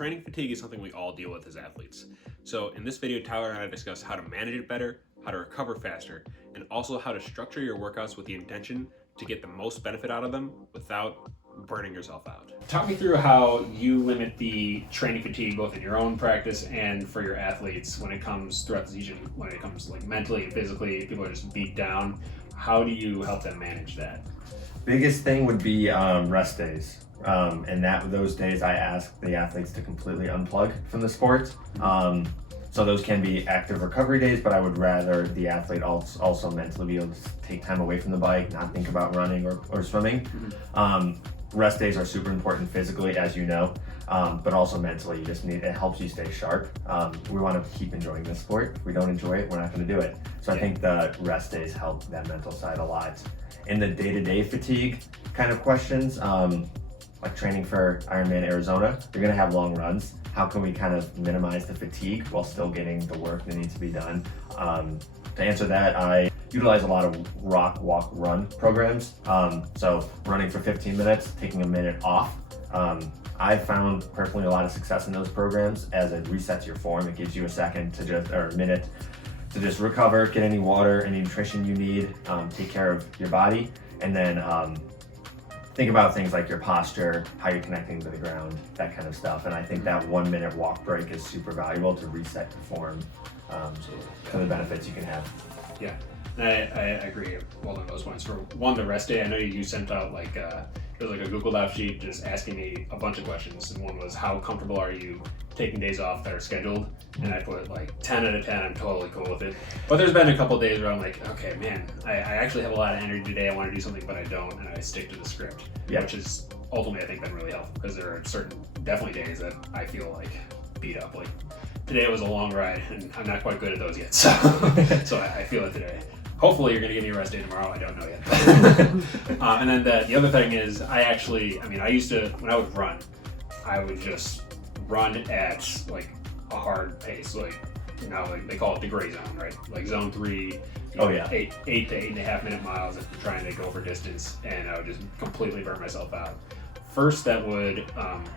Training fatigue is something we all deal with as athletes. So in this video, Tyler and I discuss how to manage it better, how to recover faster, and also how to structure your workouts with the intention to get the most benefit out of them without burning yourself out. Talk me through how you limit the training fatigue both in your own practice and for your athletes when it comes throughout the season, when it comes like mentally and physically, people are just beat down. How do you help them manage that? Biggest thing would be rest days. And those days I ask the athletes to completely unplug from the sport. So those can be active recovery days, but I would rather the athlete also mentally be able to take time away from the bike, not think about running or swimming. Rest days are super important physically, as you know, but also mentally. It helps you stay sharp. We want to keep enjoying this sport. If we don't enjoy it, we're not going to do it. So I think the rest days help that mental side a lot. In the day-to-day fatigue kind of questions, like training for Ironman Arizona, you're going to have long runs. How can we kind of minimize the fatigue while still getting the work that needs to be done? To answer that, I utilize a lot of rock, walk, run programs. So running for 15 minutes, taking a minute off. I found personally a lot of success in those programs as it resets your form. It gives you a minute to just recover, get any water, any nutrition you need, take care of your body, and then think about things like your posture, how you're connecting to the ground, that kind of stuff. And I think that 1 minute walk break is super valuable to reset your form for the benefits you can have. Yeah, I agree well on those points. For one, the rest day, I know you sent out it was like a Google Doc sheet just asking me a bunch of questions. And one was, how comfortable are you taking days off that are scheduled? And I put like 10 out of 10, I'm totally cool with it. But there's been a couple of days where I'm like, okay, man, I actually have a lot of energy today. I want to do something, but I don't. And I stick to the script, which is ultimately, I think, been really helpful because there are definitely days that I feel like beat up. Like today was a long ride and I'm not quite good at those yet. So, I feel it today. Hopefully you're going to give me a rest day tomorrow. I don't know yet. And then the other thing is I used to, when I would run, I would just run at like a hard pace. Like they call it the gray zone, right? Like zone 3, 8 to 8.5 minute miles if you're trying to go for distance. And I would just completely burn myself out. First, that would,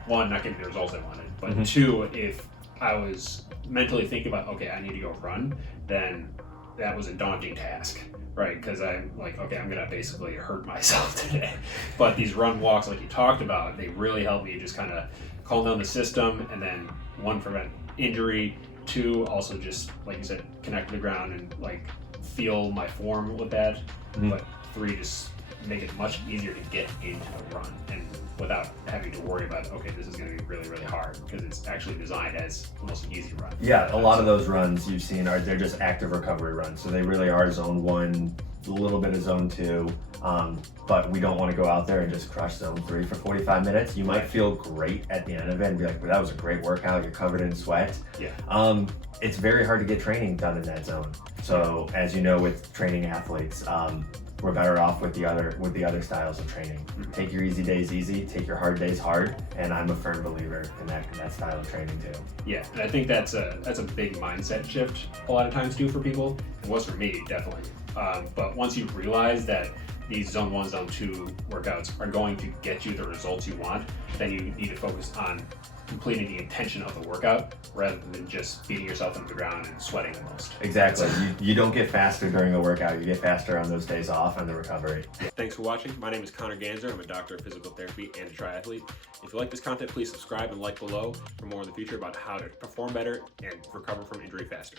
one, not give me the results I wanted. But two, if I was mentally thinking about, okay, I need to go run, then that was a daunting task, right? Because I'm like, okay, I'm gonna basically hurt myself today. But these run walks, like you talked about, they really help me just kind of calm down the system, and then one, prevent injury, two, also just like you said, connect to the ground and like feel my form with that. But three, just make it much easier to get into a run and without having to worry about, okay, this is going to be really, really hard, because it's actually designed as almost an easy run. Yeah, a lot of those runs you've seen they're just active recovery runs. So they really are zone 1, a little bit of zone 2, but we don't want to go out there and just crush zone 3 for 45 minutes. You might feel great at the end of it and be like, well, that was a great workout, you're covered in sweat. Yeah. It's very hard to get training done in that zone. So as you know, with training athletes, we're better off with the other styles of training. Take your easy days easy, take your hard days hard, and I'm a firm believer in that style of training too. Yeah, and I think that's a big mindset shift a lot of times too for people. It was for me, definitely. But once you realize that these zone 1, zone 2 workouts are going to get you the results you want, then you need to focus on completing the intention of the workout rather than just beating yourself into the ground and sweating the most. Exactly. You don't get faster during a workout. You get faster on those days off on the recovery. Thanks for watching. My name is Connor Ganzer. I'm a doctor of physical therapy and a triathlete. If you like this content, please subscribe and like below for more in the future about how to perform better and recover from injury faster.